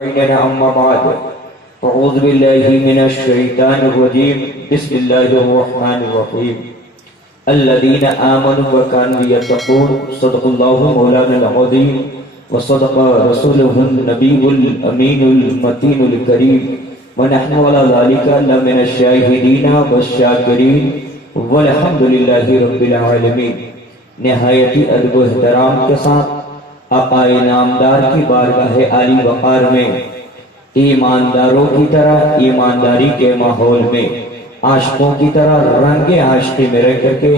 अम्मा बाद अऊज़ु बिल्लाहि मिनश शैतानिर रजीम बिस्मिल्लाहिर रहमानिर रहीम अल्लज़ीना आमनु व कानू यत्तक़ून सदक़ल्लाहु मौलाना अज़ीम व सदक़ रसूलुहुन नबियुल अमीनुल मतीनुल करीम व नहनु अला ज़ालिका लमिनश शाहिदीन वश्शाकिरीन वल्हम्दुलिल्लाहि रब्बिल आलमीन। निहायती अदब व एहतराम के साथ आक़ाए नामदार की बारगाह आली वक़ार में ईमानदारों की तरह ईमानदारी के माहौल में आशिकों की तरह रंगे आशिकी में रह करके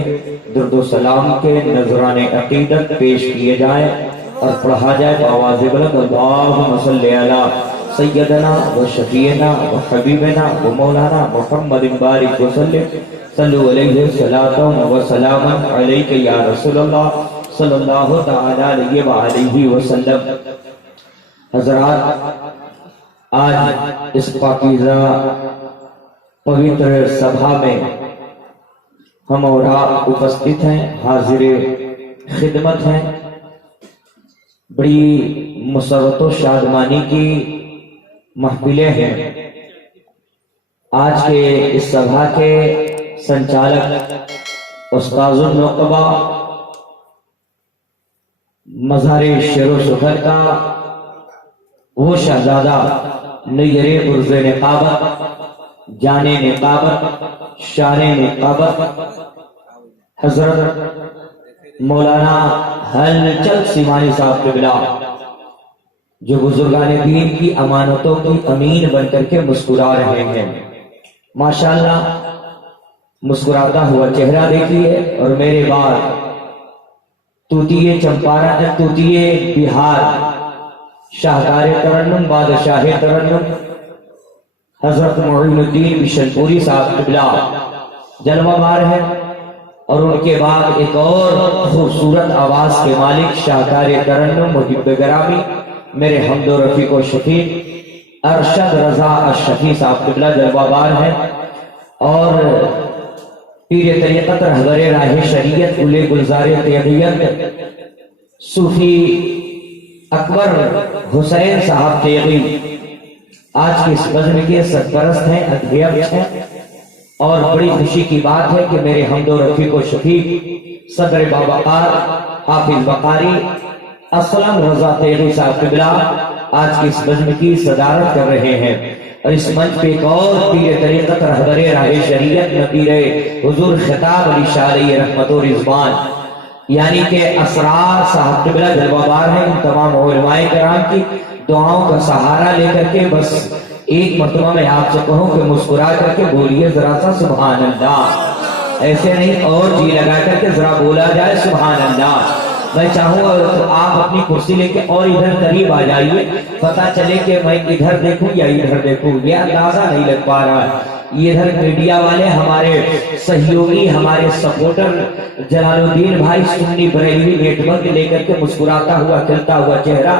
दुर्दो सलाम के नजराने अकीदत पेश किए जाए और पढ़ा जाए आवाज़ बुलंद अल्लाहुम्मा सल्लि अला सय्यदना व शफीना व हबीबना व मौलाना मुहम्मदिन बारिक व सल्लु अलैहि सलातन व सलामन अलैका या रसूलल्लाह सल्लल्लाहु तआला अलैहि वसल्लम। हज़रात, आज इस पाकीज़ा पवित्र सभा में हम और आप उपस्थित हैं, हाजिर खिदमत हैं। बड़ी मुसर्रत व शादमानी की महफिलें हैं। आज के इस सभा के संचालक उस्ताज़ुल नुक़बा मज़ारे शेरो सुखर का वो शहजादा नयरे बुर्ज़े निकाबत जाने निकाबत शाने निकाबत हजरत मौलाना हलचल सिमानी साहब के बिला जो बुजुर्गान दीन की अमानतों की अमीन बनकर के मुस्कुरा रहे हैं। माशाअल्लाह, मुस्कुराता हुआ चेहरा देखिए। और मेरे बाद तूतिए चंपारण, तूतिए बिहार, शाहकार तरन्नुम, बादशाह तरन्नुम हजरत मोइनुद्दीन बिशनपुरी साहब किबला जलवाबार है। और उनके बाद एक और खूबसूरत आवाज के मालिक शाहकार तरन्नुम मुहिब्ब गरामी मेरे हमदो रफीक व शफीक अरशद रजा अशफी साहब किबला जलवाबार है। और पीर तरीक़त रहबरे राह शरीयत उले गुलजारे तैयबियत सूफी अकबर हुसैन साहब तेगी आज के इस बज़्म के सरपरस्त हैं, अध्यक्ष हैं। और बड़ी खुशी की बात है कि मेरे हमदो रफीक व शफीक सदर बावक़ार हाफिज बकारी असलम रजा तेगी साहब किबला आज की इस बज़्म की सदारत कर रहे हैं। और इस मंच पे एक और पीर तरीक़त रहबरे राह शरीयत नबीरे हुजूर खिताब अली शाह रहमत और रिज़वान यानी के असरार साहब किबला जलवाबार है। इन तमाम उलमाए किराम की दुआओं का सहारा लेकर के बस एक मरतबा मैं आपसे कहूँ कि मुस्कुरा करके बोलिए जरा सा सुभान अल्लाह। ऐसे नहीं, और जी लगा करके जरा बोला जाए सुभान अल्लाह। मैं चाहूंगा तो आप अपनी कुर्सी लेके और इधर करीब आ जाइए, पता चले कि मैं इधर देखूं या इधर देखूं, ये अंदाजा नहीं लग पा रहा है। इधर मीडिया वाले हमारे सहयोगी, हमारे सपोर्टर जलालुद्दीन भाई सुन्नी बरेलवी नेटवर्क लेकर के मुस्कुराता हुआ खिलता हुआ चेहरा,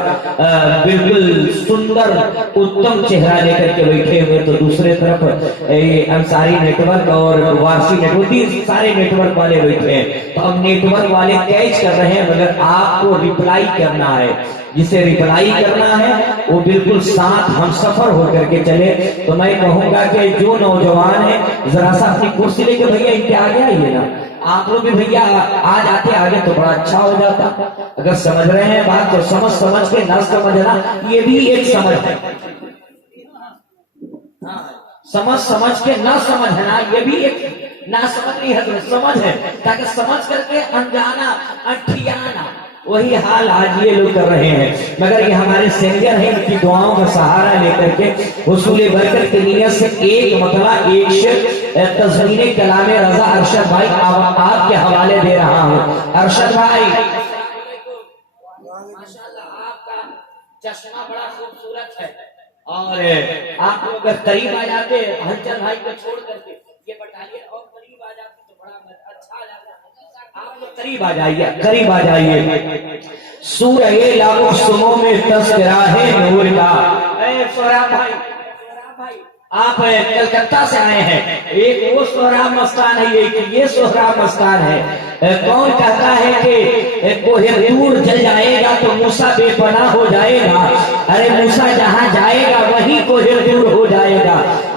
बिल्कुल सुंदर उत्तम चेहरा लेकर के बैठे हुए। तो दूसरे तरफ अंसारी नेटवर्क और वारसी नेटवर्क, सारे नेटवर्क वाले बैठे हैं। तो अब नेटवर्क वाले कैच कर रहे हैं, मगर आपको रिप्लाई करना है। जिसे रिप्लाई करना है वो बिल्कुल साथ हम सफर होकर के चले। तो मैं कहूंगा कि जो नौजवान है जरा सा अपनी कुर्सी लेके भैया इनके आगे आइए ना। आप लोग भी भैया आ जाते आगे तो बड़ा अच्छा हो जाता। अगर समझ रहे हैं बात तो समझ समझ के ना समझना ये भी एक समझ है। समझ समझ के ना समझना ये भी एक ना समझ नहीं है, तो समझ है, ताकि समझ करके अनजाना अठियाना वही हाल आज ये लोग कर रहे हैं। मगर ये हमारे सीनियर हैं, इनकी दुआओं का सहारा लेकर के हुसूल बरकत की नीयत से एक मतला एक शेर तज़मीन कलामे रजा अरशद भाई आपके हवाले दे रहा हूँ। अरशद भाई माशाल्लाह आपका चश्मा बड़ा खूबसूरत है। और आप लोग अगर करीब आ जाते हलचल भाई को छोड़ करके ये बटालियन और करीब आ जाते तो बड़ा अच्छा लगता। आप लोग करीब आ जाइए, करीब आ जाइए। सूरह लामुक़्सुमों में तज़किरा है नूर का। सोहराब भाई आप कलकत्ता से आए हैं। एक वो सोहराब मस्तान है, एक ये सोहराब मस्तान है। कौन कहता है कि कोहे दूर जल जाएगा तो मूसा बेपनाह हो जाएगा। अरे मूसा जहाँ जाए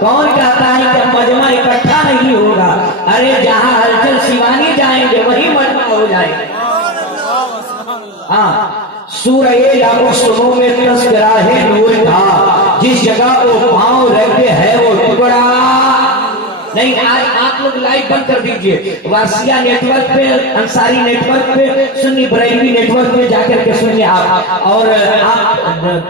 कौन कहता है कि मजमा इकट्ठा नहीं होगा? अरे जहां हलचल शिवानी जाएंगे वही मजमा हो जाएगा। हाँ, सूरह लामुस्तमो में तस्करा है नूर का, जिस जगह वो पांव रखते हैं वो टुकड़ा नहीं। आज आप लोग लाइव बंद कर दीजिए, वासिया नेटवर्क पे, अंसारी नेटवर्क पे, सुन्नी बरेलवी नेटवर्क पे जाकर के सुनिए आप, और आप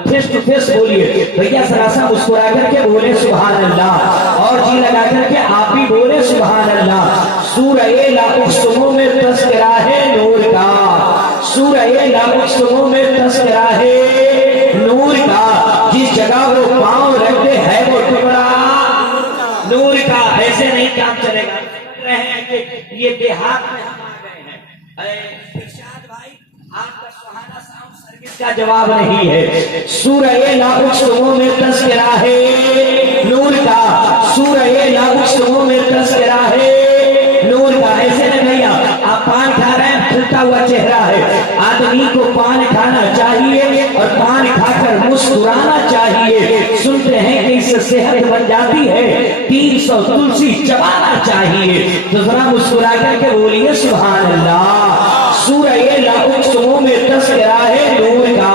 फेस टू फेस बोलिए। भैया सरासा मुस्कुरा करके बोले सुभान अल्लाह, और जी लगा करके आप भी बोले सुभान अल्लाह। सूरह लामुस्तमो में तस्करा है नूर का, सूरह लामुस्तमो में तस्करा है नूर का, जिस जगह वो पांव रखते हैं वो टुकड़ा नूर का। ऐसे नहीं काम चलेगा। रहे हैं कि ये देहात में हम आ गए हैं। इरशाद भाई, आपका सुहाना शाम सर्विस का जवाब नहीं है। सूरह लामुस्तमो में तस्करा है नूर का, सूरह लामुस्तमो में तस्करा है नूर का। ऐसे नहीं भैया, आप पान खा रहे हैं, फूलता हुआ चेहरा है। आदमी को पान खाना चाहिए और पान खाकर मुस्कुराना चाहिए। सुनते हैं कि इससे सेहत बन जाती है, 300 तुलसी चबाना चाहिए। तो जरा मुस्कुरा करके बोलिए सुभान अल्लाह। सूरह लामुस्तमो में तस्करा है नूर का।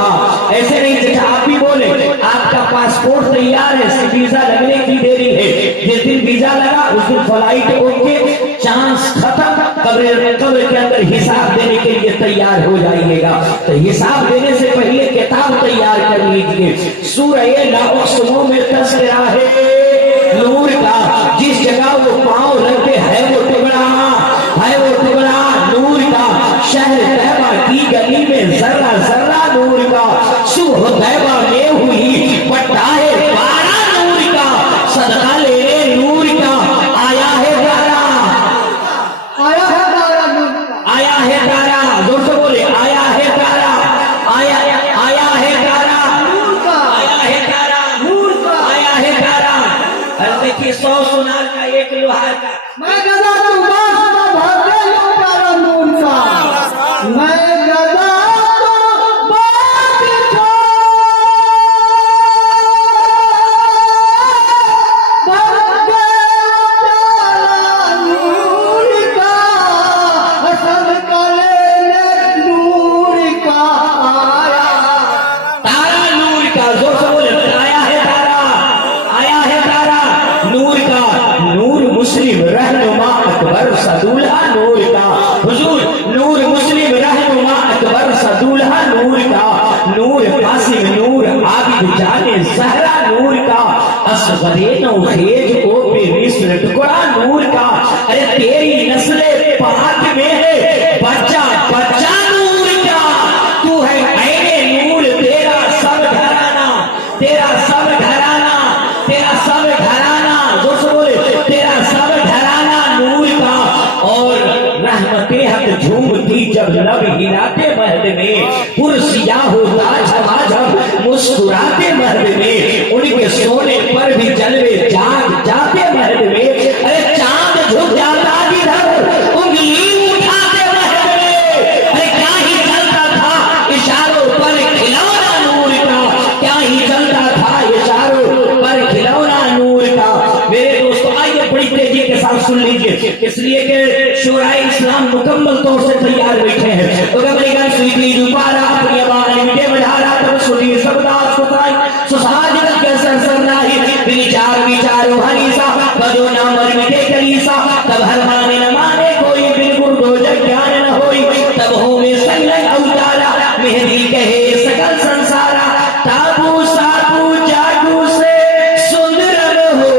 ऐसे नहीं, जैसे आप भी बोले आपका पासपोर्ट तैयार है, वीजा लगने की देरी है। जिस दिन वीजा लगा उस दिन फ्लाइट ओके, चांस खत्म, कब्र के अंदर हिसाब देने के लिए तैयार हो जाइएगा। तो हिसाब देने से पहले किताब तैयार कर लीजिए। सूरह लामुस्तमो में तस्करा है नूर का, जिस जगह वो पांव रखते हैं वो टुकड़ा है, वो टुकड़ा नूर का। शहर तैबा की गली में जर्रा जर्रा नूर का, सुबह तैबा में हुई पट्टा है बारा नूर का, सदका लेने नूर का आया है तारा, आया है तारा, आया है तारा। जोर से बोले आया है तारा, आया है तारा, आया है तारा, आया है तारा। अरे देखिए 100 सुनार का एक लोहार का, मैं गदा तो भरते तारा नूर का, मैं गदा तो मुस्लिम रहनुमा अकबर सदूल्हा नूर का, हुजूर नूर मुस्लिम रहनुमा अकबर सदूल्हा नूर का, नूर कासिम नूर आबिद जाने सहरा नूर का, असगरे नौखेज को बेमिस्र टुकड़ा नूर का। अरे तेरी नस्ले पाक में है बच्चा बच्चा नूर का, तू है ऐने नूर, तेरा सब घराना, तेरा सब घराना, तेरा सब घराना, जो से बोले तेरा सब घराना नूर का। और रहमतें हक झूमती जब लब हिलाते महद में, पुरसिया होता झमाझम मुस्कुराते महद में, उनके सोने पर भी जलवे जाग जाते महद में। अरे चांद झुक जाता जिधर उंगली उठाते महद में, अरे क्या ही चलता था इशारों पर खिलौना नूर का, क्या ही चलता था इशारों पर खिलौना नूर का। मेरे दोस्तों आइए बड़ी तेजी के साथ सुन लीजिए, इसलिए कि शोराए इस्लाम मुकम्मल तौर से तैयार बैठे हैं। तो गबरीगन सुई दुबारा अपनी आवाज में बढ़ारा तब सुनी सबदा सुताई सुसाजन के सरसरनाही विचार विचारो हनीसा बदो ना मर मिटे कलीसा, तब हर माने न माने कोई बिन गुरदो जग ज्ञान न होई, तब हो में संग अवतारा मेहदी कहे सकल संसारा, ताबू साबू जागू से सुंदर हो।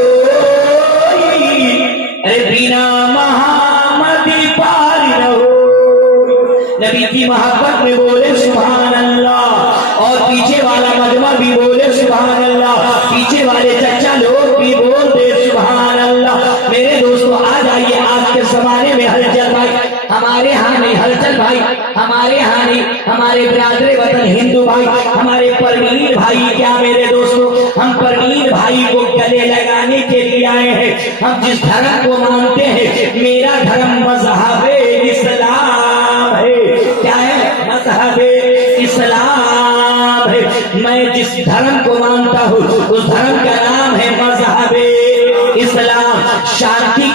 अरे बिना महामदी पार न हो। नबी की मोहब्बत में बोले सुभान अल्लाह, और पीछे वाला मजमा भी बोले सुभान अल्लाह, पीछे वाले चचा लोग भी बोलते सुभान अल्लाह। मेरे दोस्तों आ जाइए, आज के जमाने में हलचल भाई हमारे यहाँ नहीं, हलचल भाई हमारे यहाँ नहीं, हमारे बिरादरे वतन हिंदू भाई, हमारे परवीन भाई, क्या मेरे दोस्तों हम परवीन भाई को गले लगाने के लिए आए हैं। हम जिस धर्म को मानते हैं, मेरा धर्म मजहब इस्लाम है। क्या है? मजहब इस्लाम है। मैं जिस धर्म को मानता हूँ उस धर्म का नाम है मजहब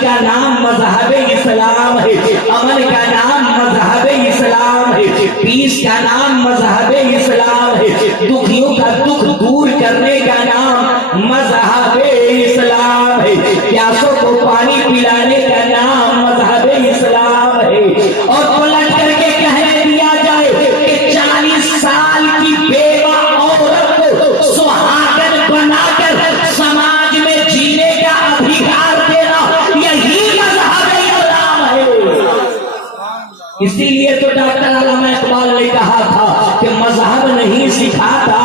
का नाम मजहब इस्लाम है, अमन का नाम मजहब इस्लाम है, पीस का नाम मजहब इस्लाम है, दुखियों का दुख दूर करने का नाम मजहब इस्लाम है, प्यासों को पानी पिलाने का नाम मजहब इस्लाम है। और पलट करके कहने दिया जाए कि 40 साल की बेवा औरत को सुहागन बनाकर समाज में जीने का अधिकार देना, यही मजहब इस्लाम है। इसीलिए तो डॉक्टर अल्लामा इकबाल ने कहा था कि मजहब नहीं सिखाता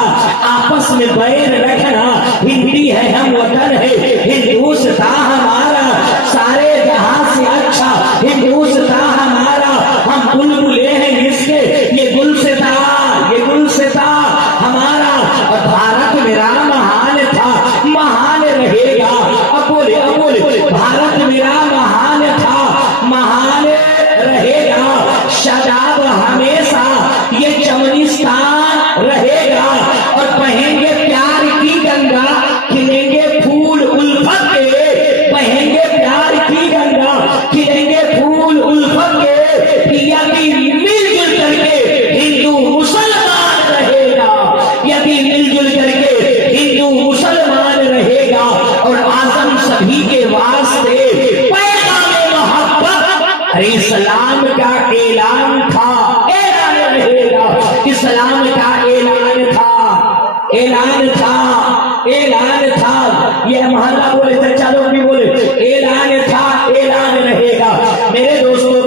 आपस में बैर रखना, हिंदी है हम वतन है, हिंदुस्तान हमारा सारे जहां से अच्छा, हिंदुस्तान हमारा, हम बुलबुले हैं इसके, ये गुलसिता हमारा, और भारत मेरा महान था, महान रहेगा। अब बोले भारत मेरा महान था, महान रहेगा, शदाब हमेशा ये चमनिस्तान रहेगा। और बहेंगे प्यार की गंगा, खिलेंगे फूल उल्फत के, बहेंगे प्यार की गंगा, खिलेंगे फूल उल्फत के, यदि मिलजुल करके हिंदू मुसलमान रहेगा, यदि मिलजुल करके हिंदू मुसलमान रहेगा। और आजम सभी के वास्ते पैगाम मोहब्बत, अरे इस्लाम का ऐलान था, ऐलान रहेगा, इस्लाम का ऐलान था, ऐलान था, ऐलान था। ये मोहल्ला बोले, चचा लोग भी बोले, ऐलान था, ऐलान रहेगा। मेरे दोस्तों,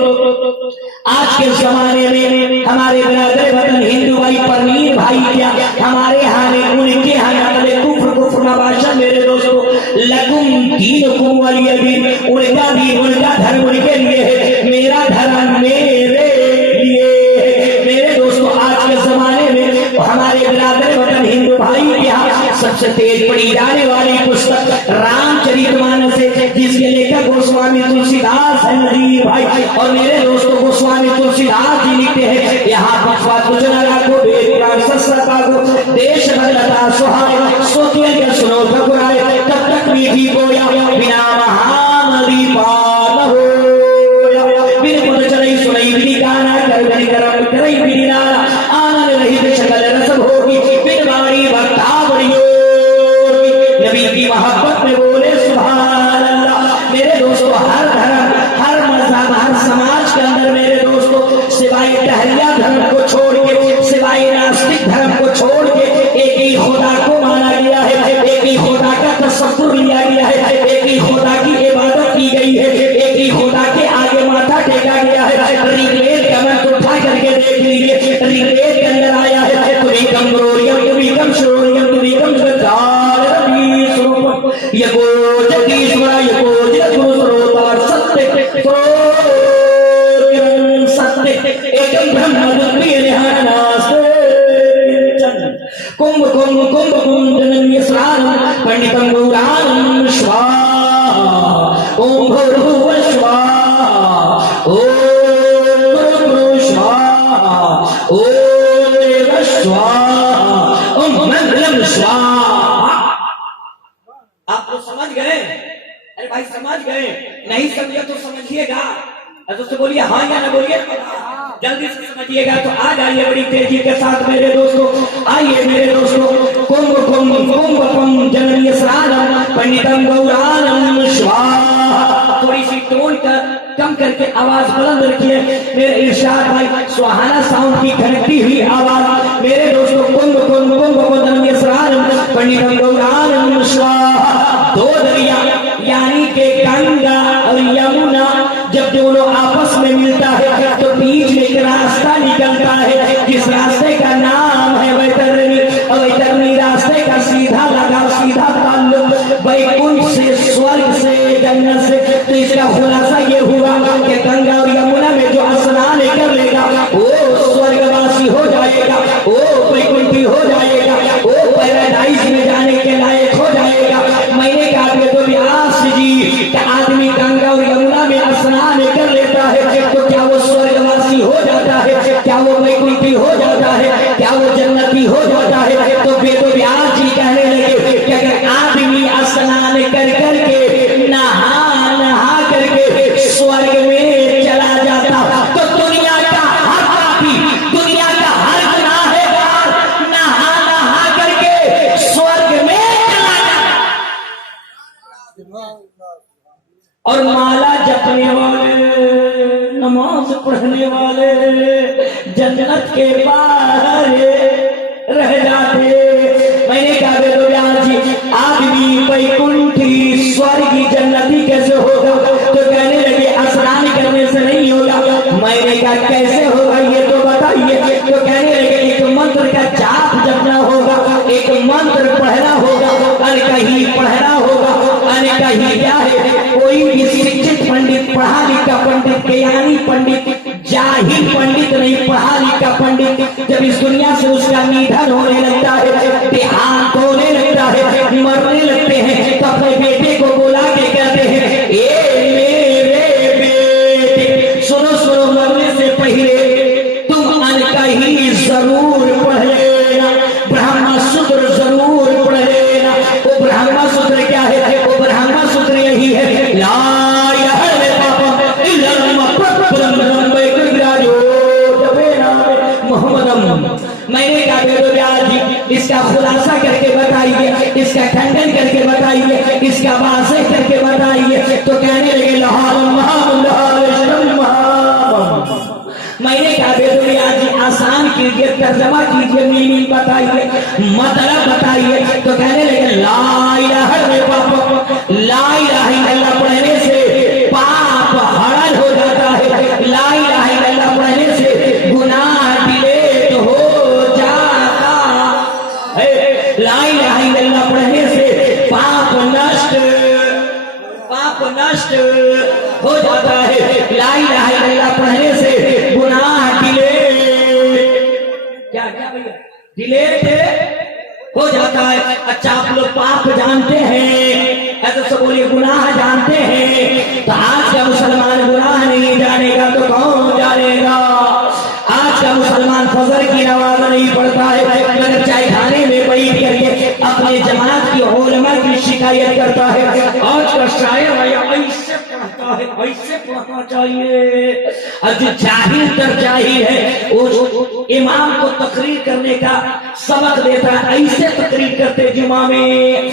आज के जमाने में हमारे बिरादर वतन हिंदू भाई परवीन भाई क्या हमारे यहाँ उनके यहाँ नकले कुफ्र नवाशा। मेरे दोस्तों, लकुम दीनुकुम वलिय दीन, उनका दीन उनका धर्म उनके लिए है, मेरा धर्म मेरे लिए है। मेरे दोस्तों, आज के जमाने में हमारे बिरादर वतन हिंदू भाई के यहाँ सबसे तेज पड़ी जाने वाली पुस्तक रामचरितमानस है, जिसके लेखक गोस्वामी तुलसीदास है नजीर भाई। और मेरे दोस्तों, गोस्वामी तुलसीदास जी लिखते हैं, यहाँ बसवा तुझ न राखो वेद पुराण सस्ता को, देश बदलता सुहाए, सोचिए कि सुनो ठकुराए, तब तक मीठी गोया बिना महामदी पाल हो, बिन पुन चलई सुनई बिनी गाना, कर गनी करम करई बिनी नाना, आनंद रहित सकल रस भोगी, बिन बाणी भक्ता बड़ी नबी की मोहब्बत में बोले सुभान अल्लाह। मेरे दोस्तों, हर धर्म, हर मजहब, हर समाज के अंदर मेरे दोस्तों, सिवाय टहरिया धर्म को छोड़ के, सिवाय नास्तिक धर्म को छोड़ के, एक ही खुदा को माना गया है, एक ही खुदा का तसव्वुर लिया गया है, एक ही खुदा की इबादत की गई है, एक ही खुदा के आगे माथा टेका गया है। ऋग्वेद का मंत्र उठा करके देख लीजिए, ऋग्वेद के अंदर आया है, तुरीकम ग्रोरियम तुरीकम शोरियम तुरीकम यको जगदीश्वरा यको जगद्गुरु स्रोतार सत्य सत्य एकम ब्रह्म द्वितीय निहारनास्ते कुंभ कुंभ कुंभ कुंभ जनन्य स्नानम पंडितम गौरानम स्वाहा ओम भूर्भुवः स्वाहा ओम भूर्भुवः स्वाहा ओम देवः स्वाहा ओम मंगलम स्वाहा। आप तो समझ गए? अरे भाई समझ गए? नहीं समझे तो समझिएगा, तो बोलिए हाँ या ना बोलिए, जल्दी से समझिएगा। तो आ जाइए बड़ी तेजी के साथ मेरे दोस्तों, आइए मेरे दोस्तों, कुंभ कुंभ कुंभ कुंभ जननीय स्नानम पंडितम गौरानम स्वाहा। थोड़ी सी टोन कम करके आवाज बुलंद रखिए मेरे इरशाद भाई, सुहाना साउंड की खनकती हुई आवाज। मेरे दोस्तों, कुंभ कुंभ कुंभ कुंभ जननीय स्नानम पंडितम गौरानम स्वाहा। दो दरिया यानी के गंगा और यमुना जब दोनों आपस में मिलता है तो बीच में एक रास्ता निकलता है, जिस रास्ते का नाम है वैतरणी। और वैतरणी रास्ते का सीधा लगा सीधा ताल्लुक वैकुंठ से, स्वर्ग से, जन्नत से। तो इसका खुलासा ये हुआ कि गंगा और यमुना में जो स्नान कर लेगा वो स्वर्गवासी हो जाएगा, वो वैकुंठी हो जाएगा, वो पैराडाइज में जाने के लायक हो जाएगा। मैंने कहा तो व्यास जी कि आदमी गंगा और यमुना में स्नान कर लेता है तो क्या वो स्वर्गवासी हो जाता है, क्या वो वैकुंठी हो जाता है, क्या वो जन्नती हो जाता है? तो व्यास जी कहने लगे कि अगर आदमी स्नान कर करके नहा नहा करके और माला जपने वाले, नमाज पढ़ने वाले जन्नत के बाहर रह जाते। मैंने कहा बेदोब्याह जी, आदमी वैकुंठी स्वर्गी जन्नती कैसे होगा? तो कहने लगे स्नान करने से नहीं होगा। मैंने कहा कैसे होगा ये तो बताइए। तो कहने लगे एक मंत्र का जाप जपना होगा, एक मंत्र पढ़ना होगा, और कहीं पढ़ना होगा, और कहीं क्या है, कोई भी शिक्षित पंडित, पढ़ा लिखा पंडित, ज्ञानी पंडित, जाहिल पंडित नहीं, पढ़ा लिखा पंडित जब इस दुनिया से उसका निधन होने लगता है, देहांत होने लगता है, मरने लगते हैं, तो अपने बेटे को बुला के कहते हैं, ए मेरे बेटे, सुनो सुनो, मरने से पहले तुम अनका ही जरूर पढ़ लेना, ब्रह्मा सूत्र जरूर पढ़ लेना। वो ब्रह्मा सूत्र क्या है? वो ब्रह्मा सूत्र यही है, ला इलाहा मोहम्मद। मैंने कहा बेदोब्याह जी, इसका खुलासा करके बताइए, इसका खंडन करके बताइए, इसका वाज़ेह करके बताइए। तो कहने लगे मैंने कहा बेदोब्याह जी, आसान कीजिए, तर्जमा कीजिए, मीनिंग बताइए, मतलब बताइए। तो कहने लगे ला इलाहा इल्लल्लाह पढ़ने से पाप हरण हो जाता है, ला इलाहा इल्लल्लाह पढ़ने से गुनाह डिलीट हो जाता है, ला इलाहा इल्लल्लाह पढ़ने से पाप नष्ट हो जाता है, ला इलाहा इल्लल्लाह पढ़ने से गुनाह डिलीट क्या क्या भैया डिलीट हो जाता है। अच्छा आप लोग पाप जानते हैं, ऐसे सब बोलिए गुनाह जानते हैं। तो आज का मुसलमान गुनाह नहीं जानेगा तो कौन जानेगा? आज का मुसलमान फजर की नमाज नहीं पढ़ता है, मगर चाय खाने में बैठ करके अपने जमात की उलमा की शिकायत करता है। आज का शायर ऐसे पढ़ता है, ऐसे पढ़ना चाहिए। और जो जाहिल तर जाहिल है, वो इमाम को तकरीर करने का सबक देता है, ऐसे तकरीर करते जुमा में,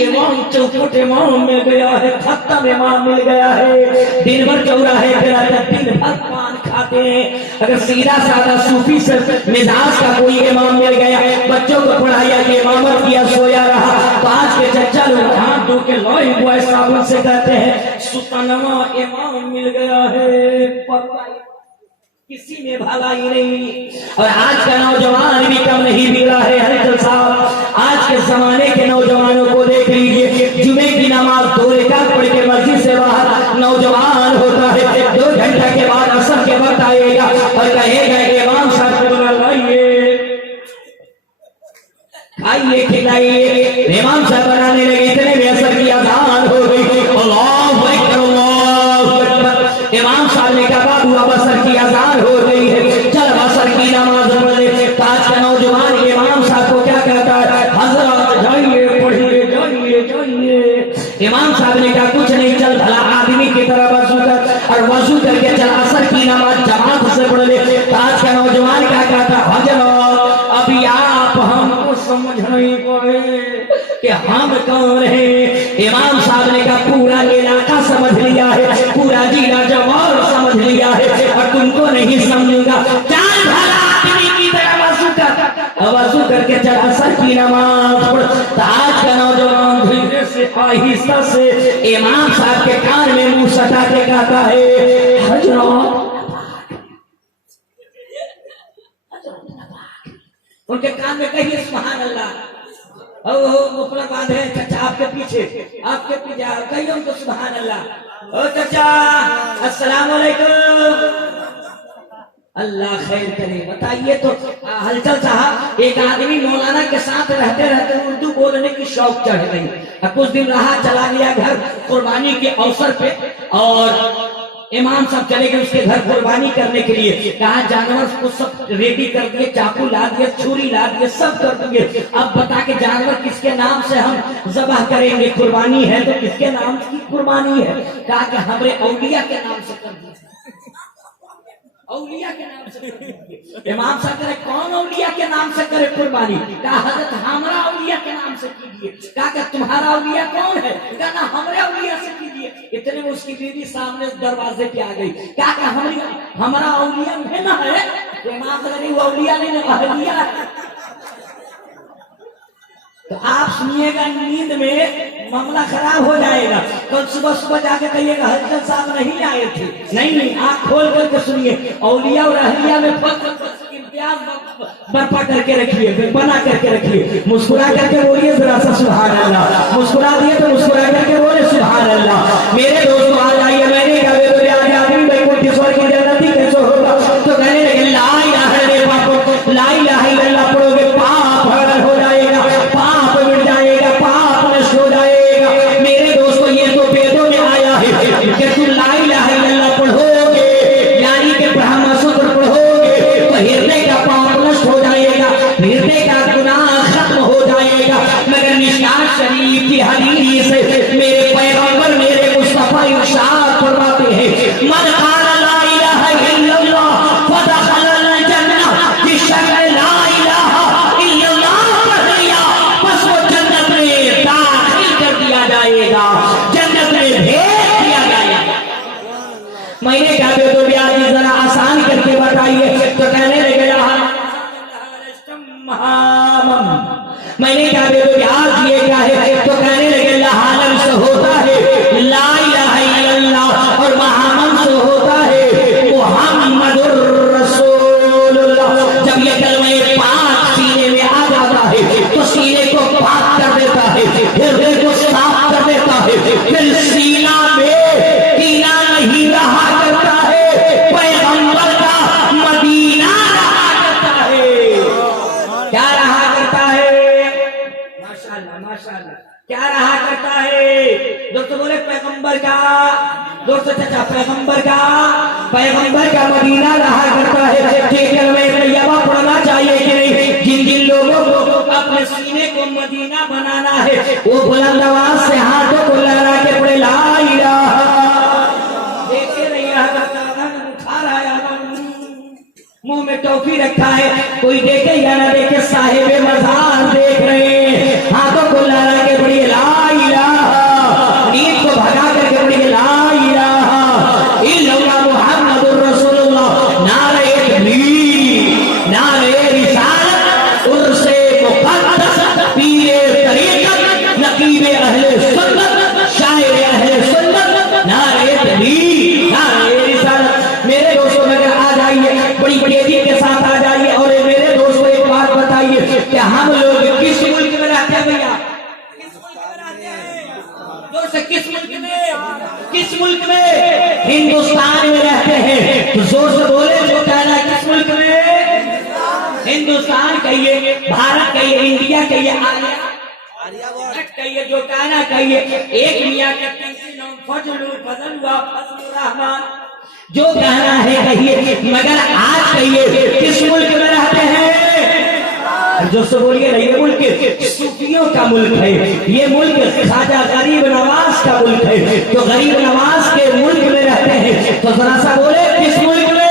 इमाम चौपट इमाम मिल गया है, खत्म इमाम मिल गया है, दिन भर चौराहे पे दिन भर पान खाते हैं। अगर सीधा साधा सूफी से मिजाज का कोई इमाम मिल गया, बच्चों को पढ़ाया कि इमामत किया, सोया रहा, तो आज के चच्चा लोग हाथ धो के लॉय बॉय साबुन से कहते हैं सुतनवा इमाम मिल गया है, किसी में भलाई नहीं। और आज का नौजवान भी कम नहीं मिला है। हरिजन साहब, आज के जमाने के नौजवानों को देख लीजिए, जुमे की नमाज 2 रकात पढ़ के मस्जिद से बाहर नौजवान होता है, 2 घंटे के बाद असर के वक्त आएगा और कहेगा इमाम साहब को बुलाइए, खाइए खिलाइए। इमाम साहब बनाने लगे, इतने में असर की अज़ान हो गई। अल्लाहु अकबर, अल्लाहु अकबर। इमाम साहब ने कहा बाबू अब असर की अज़ान हो गई है, चल असर की नमाज पढ़े। आज का नौजवान इमाम साहब को क्या कहता है? हजरत जाइए पढ़िए, जाइए जाइए। इमाम साहब ने कहा कुछ नहीं, चल भला आदमी की तरह वजू कर, और वजू करके चल असर की नमाज जमात से पढ़ ले। आज का नौजवान क्या कहता है? हजरत अभी आप हमको समझ नहीं पाए कि हम कौन हैं। इमाम साहब ने कहा पूरा इलाका समझ लिया है, पूरा जिला जवाब समझ लिया है, और तुमको नहीं समझूंगा। चाल भला आदमी की तरह वजू करके चल असर की नमाज पढ़। तो आज का नौजवान धीरे से आहिस्ता से इमाम साहब के कान में मुंह सटा के कहता है हजरत, उनके कान में कहिए सुभान अल्लाह। ओ अपना बात है चाचा, आपके पीछे कहिए उनको सुभान अल्लाह। ओ चाचा अस्सलाम वालेकुम, अल्लाह खैर करे। बताइए तो हलचल साहब, एक आदमी मौलाना के साथ रहते रहते उर्दू बोलने की शौक चढ़ गई। कुछ दिन रहा, चला गया घर कुर्बानी के अवसर पे, और इमाम साहब चले गए उसके घर कुर्बानी करने के लिए। कहा जानवर को सब रेडी कर दिए, चाकू ला दिए, छुरी ला दिए, सब कर दिए। अब बता के जानवर किसके नाम से हम ज़बाह करेंगे? कुर्बानी है तो किसके नाम की कुर्बानी है? कहा कि हमरे औलिया के नाम से कर दिए। औलिया के नाम से कर। इमाम साहब करे कौन औलिया के नाम से करे कुर्बानी? कहा हजरत हमारा औलिया के नाम से कीजिए। कहा तुम्हारा औलिया कौन है? कहा ना हमारे औलिया से कीजिए। इतने में उसकी बीवी सामने दरवाजे पे आ गई। कहा हमारा औलिया है ना है? इमाम साहब वो औलिया नहीं अहलिया है। तो आप सुनिएगा, नींद में मामला खराब हो जाएगा। कल सुबह सुबह जाके कहिएगा हजरत साहब नहीं आए थे। नहीं, आंख खोल करके सुनिए। औलिया और अहलिया में इम्तियाज बर्पा करके रखिए, बना करके रखिए। मुस्कुरा करके बोलिए जरा सा सुभान अल्लाह। मुस्कुरा दिए तो मुस्कुरा करके बोले सुभान अल्लाह। मेरे दोस्तों आ जाइए। मैंने कहा बैकुंठेश्वर की जन्नती कैसे होगा? तो कहने लगे ला इलाहा इल्लल्लाह, ला इलाहा इल्लल्लाह पढ़ोगे पाप हरण हो जाएगा, पाप मिट जाएगा, पाप नष्ट हो जाएगा। मेरे दोस्तों ये तो वेदों में आया है कि तुम ला इलाहा इल्लल्लाह पढ़ोगे, यानी कि ब्रह्म सूत्र पढ़ोगे तो हृदय का पाप नष्ट हो जाएगा, हृदय का गुनाह खत्म हो जाएगा। मगर मिशकात शरीफ की हदीस मेरे पैगंबर मेरे मुस्तफा इरशाद फरमाते हैं मन क़ाला ला इलाहा इल्लल्लाह फदखलल जन्नह, जिस शख्स ने ला इलाहा इल्लल्लाह पढ़ लिया बस वो जन्नत में दाखिल कर दिया जाएगा, जन्नत में भेज दिया जाएगा। मैंने कहा तो ब्याज जरा आसान करके बताइए। तो कहने लगे मैंने कहा तो ब्याज ये क्या है? तो कहने लगे लहालम से होता है ला इलाहा इल्लल्लाह और महामम से होता है मुहम्मदुर रसूलुल्लाह। जब ये कलमे पाक सीने में आ जाता है तो सीने को पाक कर देता है, हृदय को साफ कर देता है, फिर सीना में कीना नहीं रहा करता है, पैगंबर का मदीना रहा करता है। क्या रहा करता है? माशाअल्लाह माशाअल्लाह। क्या रहा करता है? दोस्तों बोले पैगंबर का, दोस्तों चाचा पैगंबर का मदीना रहा करता है। ठीक है, मैं तैयबा पढ़ना चाहिए कि नहीं? जिन जिन लोगों को अपने सीने को मदीना बनाना है वो बुलंद आवाज से हाथों को लहरा के पढ़े ला इलाहा। देखे नहीं उठा रहा है, मुंह में टोपी रखा है, कोई देखे या ना देखे साहिब मजार देख रहे हैं। हाथों को लहरा के पढ़िए ला इलाहा, नींद को भगा करके पढ़िए ला इलाहा इल्लल्लाह मुहम्मदुर रसूलुल्लाह। नारे तकबीर, नारे रिसालत, उर्से मुक़द्दस, पीरे तरीक़त, नकीबे अहले सुन्नत, शायर अहले सुन्नत, नारे तकबीर, नारे रिसालत। मेरे दोस्तों मगर आ जाइए, बड़ी बड़ी अजीब के साथ आ जाइए। और मेरे दोस्तों एक बात बताइए कि हम लोग किस मुल्क में रहते हैं? भैया किस मुल्क में रहते हैं? दोस्त किस मुल्क में? किस मुल्क में? हिंदुस्तान में रहते हैं। तो जोर से बोले जो कहना किस मुल्क में? हिंदुस्तान कहिए, भारत कहिए, इंडिया कहिए, आर्यभट्ट कहिए, जो कहना कहिए। एक मियां का नाम फजलुल फजल व फजलुर रहमान, जो कहना है कहिए। मगर आज कहिए किस मुल्क में रहते हैं? जो से बोलिए ये मुल्क सूफियों का मुल्क है, ये मुल्क ख्वाजा गरीब नवाज का मुल्क है। तो गरीब नवाज के मुल्क में रहते हैं। तो जरा सा बोले किस मुल्क में?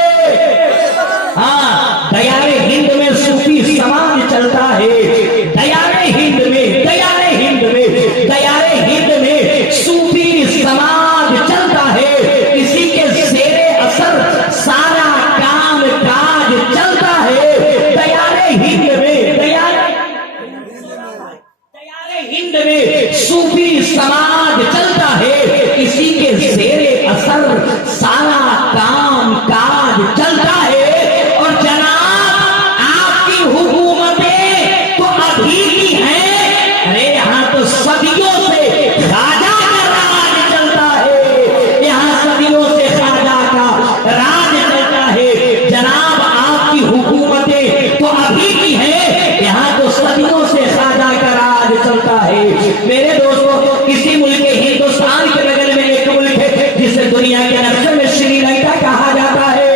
हाँ, दयारे हिंद में सूफी समाज चलता है। दयारे हिंद में, दयारे हिंद में, दयारे हिंद में सूफी समाज चलता है। इसी के जेरे असर सारा काम काज चलता है। दयारे हिंद में, दयारे हिंद में सूफी समाज चलता है। इसी के जेरे असर सारा काम काज चलता है। और जनाब आपकी हुकूमतें तो अभी की हैं, अरे यहाँ तो सदियों से राजा का राज चलता है, यहाँ सदियों से राजा का राज चलता है। जनाब आपकी हुकूमतें तो अभी की हैं, यहाँ तो सदियों से राजा का राज चलता है। मेरे दोस्तों, किसी मुल्क के हिंदुस्तान के बगल में एक मुल्क है जिसे दुनिया के नक्शे में श्रीलंका कहा जाता है।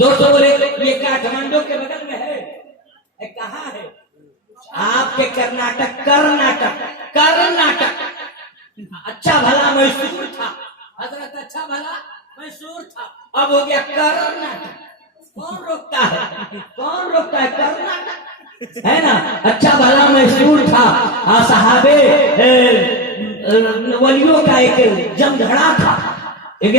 दोस्तों बोले ये काठमांडू के बगल में है, कहाँ है? आपके कर्नाटक, कर्नाटक, कर्नाटक। अच्छा भला मैसूर था हजरत, अच्छा भला मैसूर था, अब हो गया कर्नाटक। कौन रोकता है, कौन रोकता है? कर्नाटक है ना। अच्छा भला मैसूर था, साहबे वलियों का एक जमघड़ा था, एक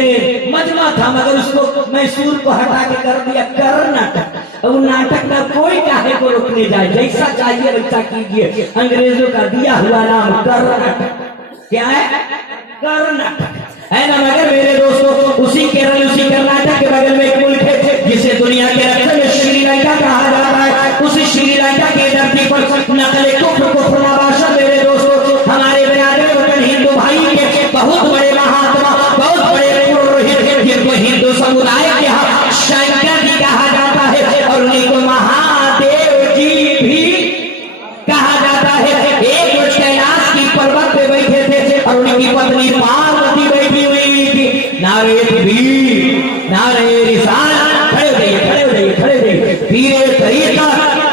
मजमा था, मगर उसको मैसूर को हटा के कर दिया कर्नाटक। अब नाटक में कोई काहे को रोकने जाए, जैसा चाहिए वैसा कीजिए। अंग्रेजों का दिया हुआ नाम कर्नाटक क्या है? कर्नाटक है ना। मगर मेरे दोस्तों, उसी केरल, उसी कर्नाटक के बगल में एक मुल्क है जिसे दुनिया के रक्षक में श्रीलंका कहा जाता है। उसी श्रीलंका की धरती पर नकले कुफ्र को पुनर्वासा मेरे दोस्तों, हमारे बिरादर वतन हिंदू भाई के बहुत बड़े महात्मा, बहुत बड़े पुरोहित, जिनको हिंदू समुदाय के यहाँ शंकर जी कहा जाता है और उन्हीं को महादेव जी भी कहा जाता है। एक रोज कैलाश की पर्वत पे बैठे थे और उनकी पत्नी पार्वती बैठी हुई थी। नारे भी नारे रिसाल, खड़े हो जाइए, खड़े हो जाइए, खड़े हो जाइए। पीरे तरीका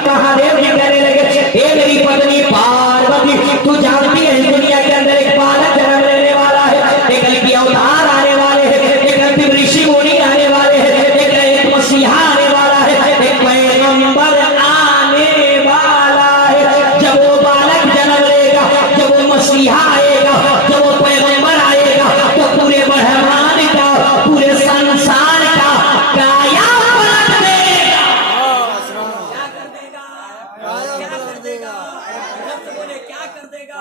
महादेव जी कहने लगे, ए मेरी पत्नी पार्वती, तू जानती है दुनिया के अंदर एक बालक जन्म लेने वाला है, एक कलकी अवतार आने वाले हैं, एक अंतिम ऋषि मुनि आने वाले हैं, एक मसीहा आने वाला है, एक पैगंबर आने वाला है। जब वो बालक जन्म लेगा, जब वो मसीहा आएगा, जब वो पैगंबर आएगा, तो पूरे ब्रह्मांड का, पूरे संसार का काया पलट देगा। क्या कर देगा? क्या कर देगा? बोले क्या कर देगा?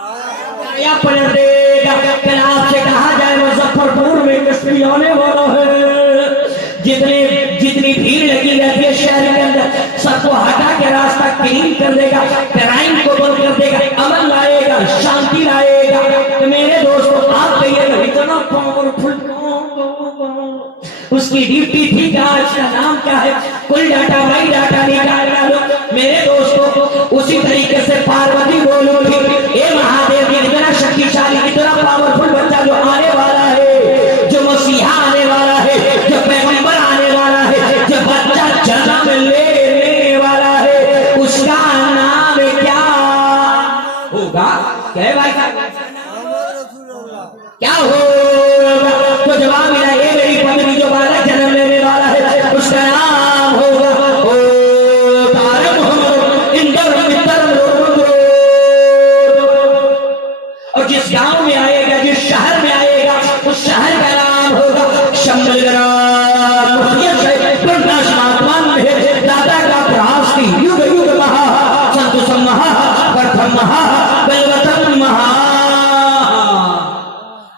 काया पलट देगा। कल आपसे कहा जाए मुजफ्फरपुर में किसकी आने वाला है, जितनी भीड़ लगी रहती है शहर के अंदर, सबको हटा के रास्ता क्लीन कर देगा, क्राइम को बंद कर देगा, अमन लाएगा, शांति लाएगा। तो मेरे दोस्तों, आप कहिएगा इतना पावरफुल उसकी ड्यूटी थी क्या, इसका नाम क्या है? कुल डाटा भाई डाटा निकाल डालो। मेरे दोस्तों, उसी तरीके से पार्वती बोलूंगी, ए महादेव जी इतना शक्तिशाली, इतना पावरफुल बच्चा जो आने वाला है, जो मसीहा आने वाला है, जो पैगंबर आने वाला है, जो बच्चा जन्म लेने वाला है, उसका नाम क्या होगा? क्या भाई क्या होगा? तो जवाब मिला, ये मेरी पत्नी जो बालक जन्म लेने वाला है, उसका नाम होगा ओ तारक इंदर मित्र। और जिस गांव में आएगा, जिस शहर में आएगा, उस शहर का नाम होगा शंबलगरा। दादा का प्रहास की युग युग महा संतुषम महा प्रथम महा बलवतम महा।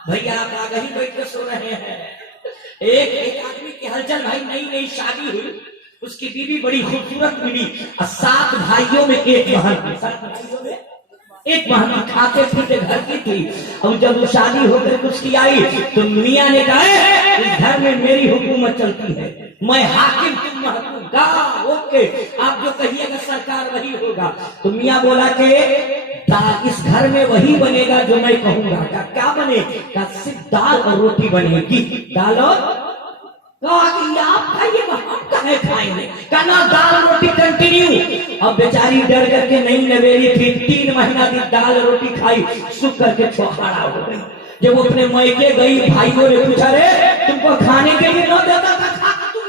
भैया आप आगे ही बैठ के सो रहे हैं। एक आदमी की हलचल भाई, नई नई शादी हुई, उसकी बीवी बड़ी खूबसूरत मिली, 7 भाइयों में एक बहन, 7 भाइयों में एक बहन खाते पीते घर की थी। अब जब वो शादी होकर उसकी आई तो मियां ने कहा, इस घर में मेरी हुकूमत चलती है, मैं हाकिम, तुम महकूम। ओके, आप जो कहिएगा सरकार वही होगा। तो मियां बोला कि इस घर में वही बनेगा जो मैं कहूंगा। क्या बनेगा? सिर्फ दाल और रोटी बनेगी। दाल और आप खाइएगा, हम कहे खाएंगे? कहना दाल रोटी कंटिन्यू। अब बेचारी डर करके नहीं नवेली थी, 3 महीना की दाल रोटी खाई, सूख करके छोहाड़ा हो गई। जब वो अपने मैके गई, भाइयों ने पूछा, रे तुमको खाने के लिए न देता था, तुम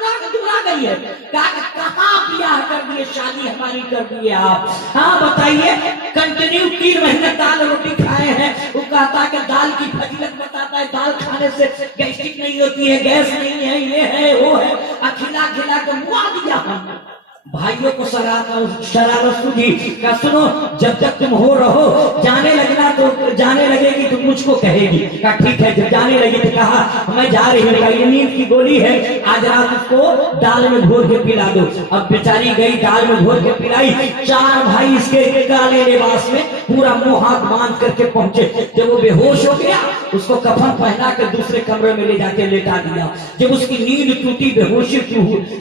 गई है, कहाँ ब्याह कर दिए, शादी हमारी कर दिए आप? हाँ बताइए। कंटिन्यू 3 महीने दाल रोटी खाए हैं। वो कहता है कि दाल की फजीलत बताता है, दाल खाने से गैस्ट्रिक नहीं होती है, गैस नहीं है, ये है वो है, खिला खिला के मुआ दिया हमने। भाइयों को शरारत सूझी। क्या सुनो, जब तक तुम हो रहो, जाने लगना तो जाने लगेगी तो मुझको कहेगी। क्या ठीक है। जब जाने लगी तो कहा मैं जा रही हूँ, ये नींद की गोली है, आज रात उसको दाल में घोर के पिला दो। अब बेचारी गई, दाल में घोर के पिलाई। 4 भाई इसके काले लिबास में पूरा मुंह हाथ बांध करके पहुंचे। जब वो बेहोश हो गया, उसको कफन पहना कर दूसरे कमरे में ले जाके लेटा दिया। जब उसकी नींद टूटी, बेहोशी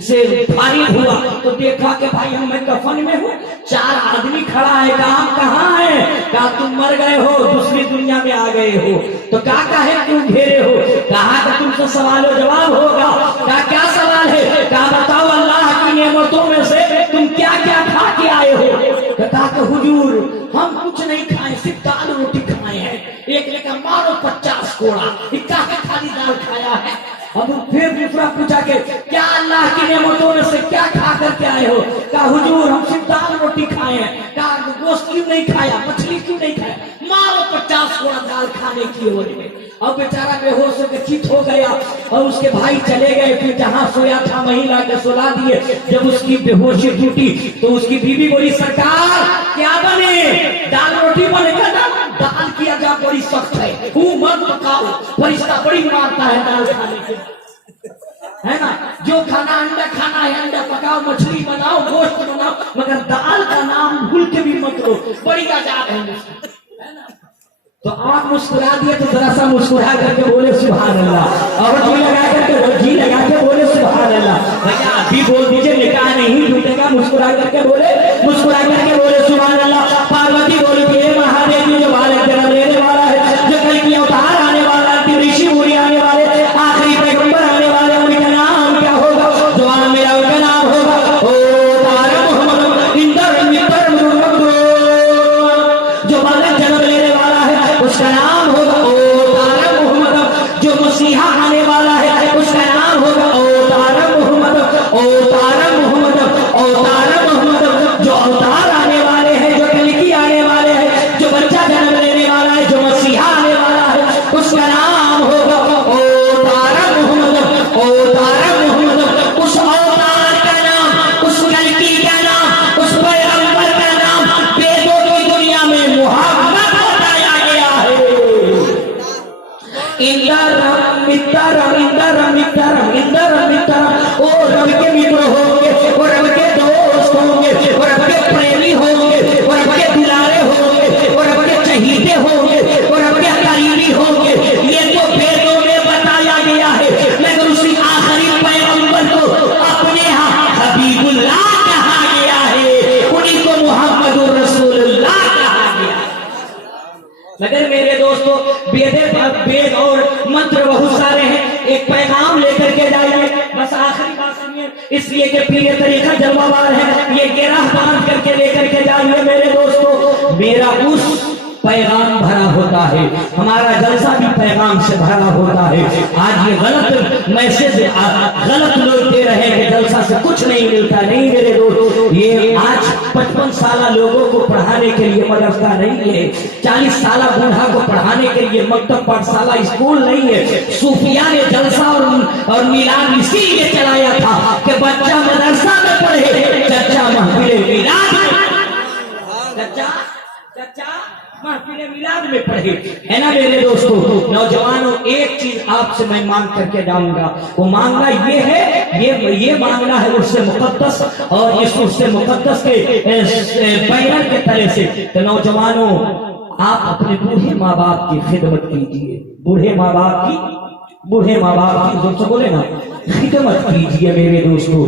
से फारिग हुआ तो देखा कि भाई मैं कफन में हूँ, 4 आदमी खड़ा है। काम कहाँ है? कहा तुम मर गए हो, दूसरी दुनिया में आ गए हो। तो क्या है क्यों घेरे हो? कहा कि तुमसे सवालो जवाब होगा। कहा क्या सवाल है? कहा बताओ अल्लाह की नेमतों में से तुम क्या क्या खा के आए हो? कहा कि हुजूर हम कुछ नहीं खाए, सिर्फ दाल रोटी खाए हैं। एक लेकर मारो 50 कोड़ा, खाली दाल खाया है। अब फिर आए हो? कहा हुजूर हम सिर्फ दाल रोटी खाए हैं। कहा गोश्त क्यों नहीं खाया, मछली क्यों नहीं खाया? मारो 50 घोड़ा दाल खाने की ओर में। अब बेचारा बेहोश होकर चित हो गया और उसके भाई चले गए। फिर जहां सोया था वहीं लाके सुला दिए। जब उसकी बेहोशी टूटी तो उसकी बीवी बोली, सरकार क्या बने? दाल रोटी बनेगा ना? दाल की अजा बड़ी सख्त है, वो मत पकाओ, फरिश्ता बड़ी मारता है दाल खाने के, है ना? जो खाना अंडा खाना है अंडा पकाओ, मछली बनाओ, गोश्त बनाओ, मगर दाल का नाम भूल के भी मत लो, बड़ी अजाब है ना? तो आप मुस्कुरा दिए तो जरा सा मुस्कुरा करके बोले सुभान अल्लाह, और जी लगा के बोले सुभान अल्लाह। भैया अभी बोल दीजिए, निकाह नहीं टूटेगा। मुस्कुरा करके बोले सुभान अल्लाह। पार्वती बोली हे महादेव जी, जो बालक जन्म लेने वाला है, जो कल की अवतार आने वाला है, ऋषि मुनि आने वाले, आखिरी पैगंबर आने वाले, उनका नाम क्या होगा? जवान मेरा उनका नाम होगा ओ तारा मोहम्मद इंदर मित्र मुहम्मद। जो बालक जन्म लेने वाला है उसका नाम होगा ओ तारा मोहम्मद। जो मसीहा आने वाला है उसका नाम होगा ओ तारा मोहम्मद, ओ तारा मोहम्मद, ओ तारा मोहम्मद। जो अवतार आने वाले हैं, जो कलकी आने वाले हैं, जो बच्चा जन्म लेने वाला है, जो मसीहा आने वाला है, उसका नाम होगा ओ तारा मोहम्मद, ओ तारा मोहम्मद। उस अवतार का नाम, उस कलकी का नाम, उस पैगंबर का नाम वेदों की दुनिया में मुहम्मद बताया गया है। इंदरम मित्रम इंदरम मित्रम इंदरम मित्रम। ओ रब के मित्र होंगे, वो रब के दोस्त होंगे, वो रब के प्रेमी होंगे, वो रब के दुलारे होंगे, वो रब के चहीते होंगे, वो रब के करीबी होंगे। ये तो वेदों में बताया गया है, मगर उसी आखिरी पैगंबर को अपने यहाँ हबीबुल्लाह कहा गया है, उन्हीं को मुहम्मदुर रसूलुल्लाह कहा गया। मगर मेरे दोस्तों, वेद और मंत्र बहुत सारे हैं, एक पैगाम लेकर के जाइए। बस आखिरी बात सुनिए, इसलिए कि पीले तरीका जलवावार है, ये गिरह बांध करके लेकर के जाइए मेरे दोस्तों। मेरा उस पैगाम भरा होता है, हमारा जलसा भी पैगाम से भरा होता है। आज ये गलत मैसेज गलत लोग दे रहे हैं कि जलसा से कुछ नहीं मिलता। नहीं मेरे दोस्त, ये आज 55 साल लोगों को पढ़ाने के लिए मदरसा नहीं है, 40 साल बूढ़ा को पढ़ाने के लिए मकतब पाठशाला स्कूल नहीं है। सूफिया ने जलसा और मिलाद इसीलिए चलाया था कि बच्चा मदरसा में पढ़े, चर्चा महफिल मिलाद महफिल मिलाद में पढ़े, है ना मेरे दोस्तों। नौजवानों, एक चीज आपसे मैं मांग करके जाऊंगा, वो मांगना ये है, ये मांगना है उससे मुकद्दस, और इस उससे मुकद्दस के बैनर के तले से। तो नौजवानों, आप अपने बूढ़े माँ बाप की खिदमत कीजिए, बूढ़े माँ बाप की जोर से बोले ना, खिदमत कीजिए मेरे दोस्तों।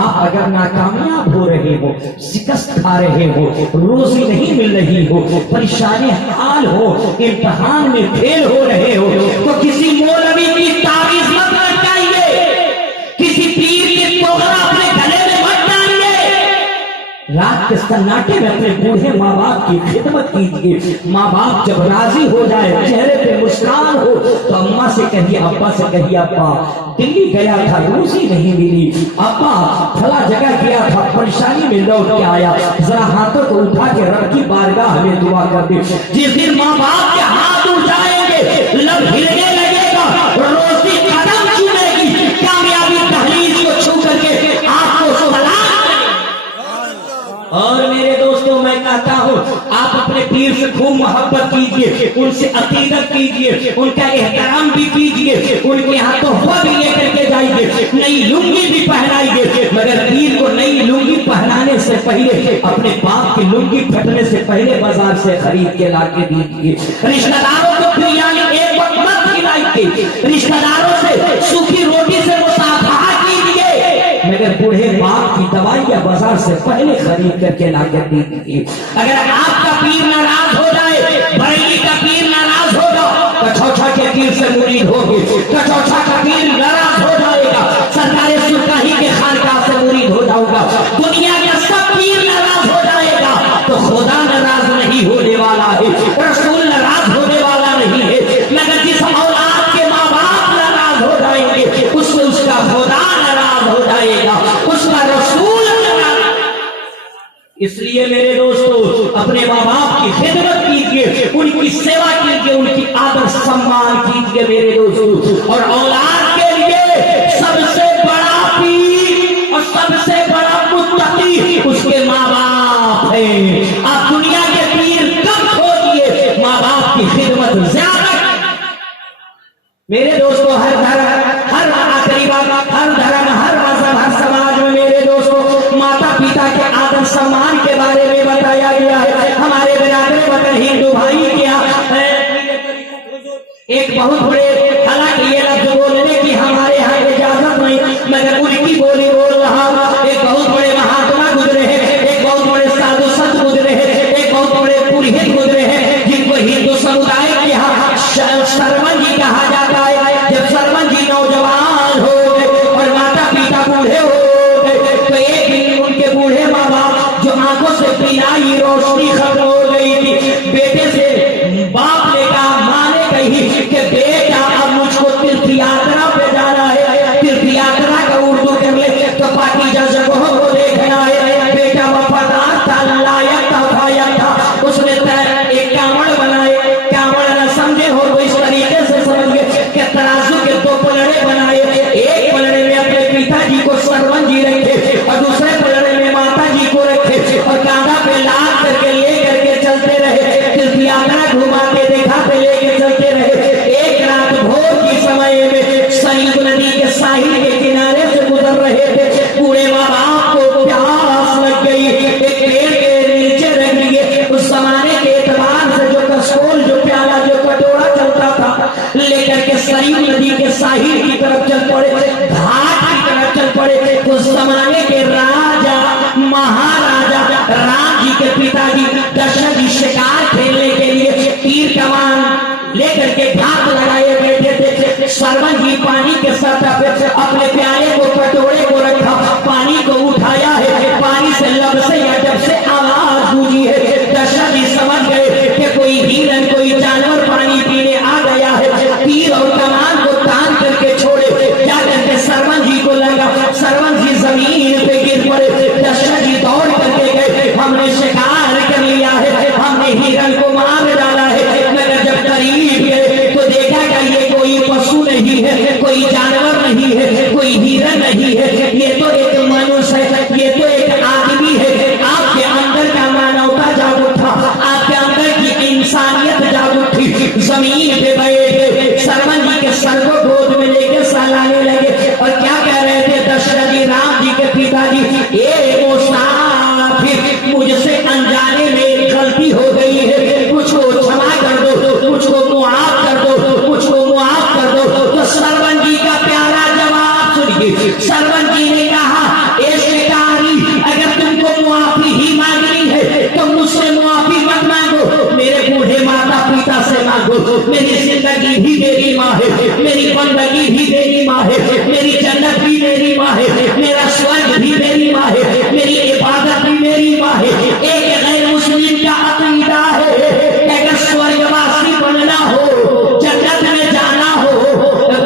आप अगर नाकामयाब हो रहे हो, शिकस्त खा रहे हो, रोजी नहीं मिल रही हो, परेशानी हाल हो, इम्तिहान में फेल हो रहे हो, तो किसी मौलवी की तारीफ मत लटकाइए, किसी पीर की तोहरा अपने गले में मत डालिए। रात के सन्नाटे में अपने बूढ़े माँ बाप की खिदमत कीजिए। माँ बाप जब राजी हो जाए, चेहरे पे मुस्कान हो, तो अम्मा से कहिए, अब्बा से कहिए, अब्बा दिल्ली गया था, रोजी नहीं मिली, अब्बा फला जगह गया था, परेशानी में लौट के आया, जरा हाथों को उठा के रब की बारगाह में दुआ कर दे। जिस दिन माँ बाप के हाथ उठ जाएंगे, लब हिलने लगेगा, रोजी कदम चूमेगी, कामयाबी दहलीज को छू करके आपको सलाम। और मेरे दोस्तों, मैं कहता हूँ, आप अपने पीर से खूब मोहब्बत कीजिए, उनसे अकीदत कीजिए, उनका एहतराम भी कीजिए, उनके यहाँ तोहफा भी लेकर के जाइए, नई लुंगी भी पहनाइए। मगर पीर को नई लुंगी पहनाने से पहले, अपने बाप की लुंगी फटने से पहले बाजार से खरीद के ला के दीजिए। रिश्तेदारों को बिरयानी एक वक्त मत खिलाइए, रिश्तेदारों से सूखी रोटी से मुसाफा कीजिए, मगर बूढ़े बाप की दवाइयां बाजार से पहले खरीद करके ला कर दीजिए। अगर आपका पीर नाराज हो जाए, बरेली का पीर नाराज होगा, कछौछा के पीर से मुरीद होगी, कछौछा का पीर नाराज हो जाएगा, सरकारी सुल्तानी के खानकाह से मुरीद हो जाऊंगा, दुनिया का सब पीर नाराज हो जाएगा, तो खुदा नाराज नहीं होने वाला है, रसूल नाराज होने वाला नहीं है। मगर जिस औलाद के माँ बाप नाराज हो जाएंगे, उससे उसका खुदा नाराज हो जाएगा, उसका रसूल नाराज इसलिए मेरे दोस्तों अपने माँ बाप की खिदमत कीजिए, उनकी सेवा कीजिए, उनकी आदर सम्मान कीजिए मेरे दोस्तों। और औलाद के लिए सबसे बड़ा पीर और सबसे बड़ा मुत्तकी उसके माँ बाप है। आप दुनिया के पीर कब खोजिए, माँ बाप की खिदमत ज्यादा। मेरे दोस्तों हर धर्म, हर आखिरी बात, हर धर्म, हर मजहब, हर समाज में मेरे दोस्तों माता पिता के आदर सम्मान के बारे में बताया गया है। हमारे बिरादर वतन हिंदू भाई क्या एक बहुत बड़े, हालांकि ये लफ्ज बोलने की हमारे यहाँ इजाजत नहीं, मगर उनकी बोली बोल रहा। एक बहुत बड़े महात्मा गुजरे हैं, एक बहुत बड़े साधु संत गुजरे हैं, एक बहुत बड़े पुरोहित गुजरे हैं, जिनको हिंदू समुदाय के यहाँ सरपंच जी कहा जाता है। जब सरपंच जी नौजवान हो गए और माता पिता बूढ़े हो गए, तो एक दिन उनके बूढ़े माँ बाप जो आंखों से पीनाई रोशनी खत्म हो गई थी, बेटे से बाप ने कहा, माँ ने कही कि बेटा अब मुझको तीर्थ यात्रा पे जाना है। तीर्थ यात्रा का उर्दू कर ले तो पाकीज़ा जगहों को देखना है। बेटा वफादार था, लायक था, फायक था, उसने एक कांवड़ बनाए। कांवड़ न समझे हो तो इस तरीके से समझ गए कि तराजू के दो पलड़े बनाए। एक पलड़े में अपने पिताजी को सरवन जी रखे और दूसरे पलड़े में माता जी को रखे और कांधा पे लाद करके ले करके चलते रहे। तीर्थ यात्रा घुमाते दिखाते लेके चलते रहे। एक रात भोर के समय में सरयू नदी के साहिल के किनारे से गुजर रहे थे। बूढ़े माँ बाप को प्यास लग गई, एक पेड़ के नीचे रख दिए। उस जमाने के एतबार से जो कसोल, जो प्याला, जो कटोरा चलता था, लेकर के सरयू नदी के साहिल की तरफ चल पड़े, घाट की तरफ चल पड़े। उस जमाने के राजा महाराजा राम जी के पिताजी दशरथ जी शिकार खेलने के लिए तीर कमान लेकर के घाट लगाए बैठे थे। सरवन जी पानी के सतह पे अपने प्यारे को, कटोरे को रखा, पानी को उठाया है। पानी से लब से या जब से आवाज गूंजी है, दशरथ जी समझ गए कि कोई हिरन, कोई जानवर पानी पीने आ गया है। तीर और कमान को तान करके छोड़े, जाकर के सरवन जी को लगा। सरवन जी जमीन पे गिर पड़े। दशरथ जी दौड़ करके गए, हमने शिकार कर लिया है, हमने हिरन को मार डाला है। मगर जब करीब गए तो देखा कि ये कोई पशु नहीं है, कोई जानवर नहीं है, कोई हिरन नहीं है, ये तो एक मनुष्य है, ये तो एक आदमी है। आपके अंदर का मानवता जाग उठा, आपके अंदर की इंसानियत जाग उठी। जमीन पे बैठे सरवन जी के सर को गोद में लेके सहलाने लगे और क्या कह रहे थे दशरथ जी, राम जी के पिताजी, ये मुसाफिर, मुझसे अनजाने में गलती हो गई है, मुझको क्षमा कर दो, मुझको मुआफ कर दो, मुझको मुआफ कर दो। तो सरवन जी का प्यारा जवाब सुनिए। सरवन जी ने कहा, ए शिकारी, अगर तुमको मुआफी ही मांगनी है तो मुझसे मुआफी मत मांगो, मेरे बूढ़े माता पिता से मांगो। मेरी जिंदगी भी मेरी माँ है, मेरी बंदगी भी मेरी माँ है, मेरी जन्नत भी मेरी माँ है, मेरा स्वर्ग भी मेरी माँ है, मेरी इबादत भी मेरी माँ है। एक गैर मुस्लिम का अकीदा है कि अगर स्वर्गवासी बनना हो, जन्नत में जाना हो,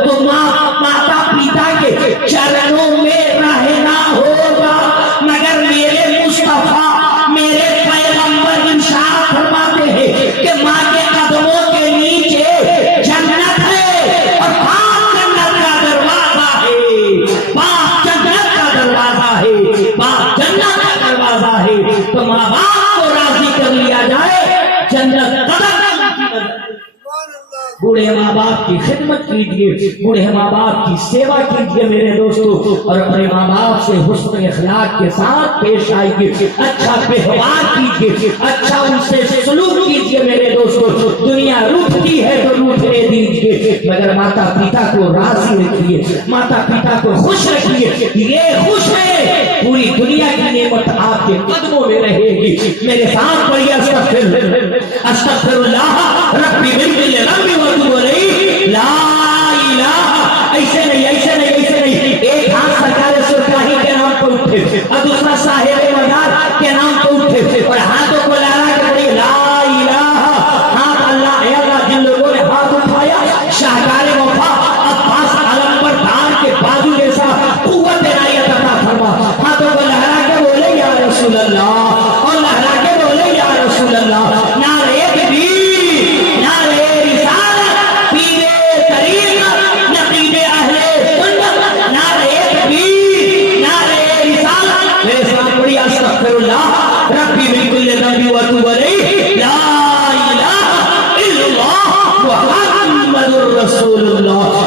तो माता पिता के चरणों में रहना होगा। मगर मेरे मुस्तफा, मेरे पैगंबर इरशाद फरमाते हैं कि माँ के कदमों के नीचे जन्नत है और बाप जन्नत का दरवाजा है, बाप जन्नत का दरवाजा है, बाप जन्नत का दरवाजा है। तो माँ बाप को राजी कर लिया जाए, जन्नत कदम। बूढ़े माँ बाप की खिदमत कीजिए, बूढ़े माँ बाप की सेवा कीजिए मेरे दोस्तों, और अपने माँ बाप से हुस्न अखलाक के साथ पेश आइए, अच्छा व्यवहार कीजिए, अच्छा उनसे सलूक कीजिए मेरे दोस्तों। दुनिया रूठती है तो रूठने दीजिए, मगर माता पिता को राजी रखिए, माता पिता को खुश रखिए। ये खुश है, पूरी दुनिया की नेमत आपके कदमों में रहेगी। मेरे साथ पढ़िए, अस्तगफिरुल्लाह रब्बी बिल रब्बी व तुब अलैहि, ला इलाहा। ऐसे नहीं, ऐसे नहीं, ऐसे नहीं। एक हाथ सरकार सुरखाही के नाम पर उठे और दूसरा साहिब मदार के नाम पर उठे और हाथों को लहरा कर पढ़िए, ला इलाहा। हाथ अल्लाह है, अल्लाह। जिन लोगों ने हाथ उठाया, शाहकार वफा अब्बास अलमबरदार के बाजू जैसा कुव्वत इनायत अता फरमा। हाथों को लहरा कर बोले, या रसूल अल्लाह। और रसूलुल्लाह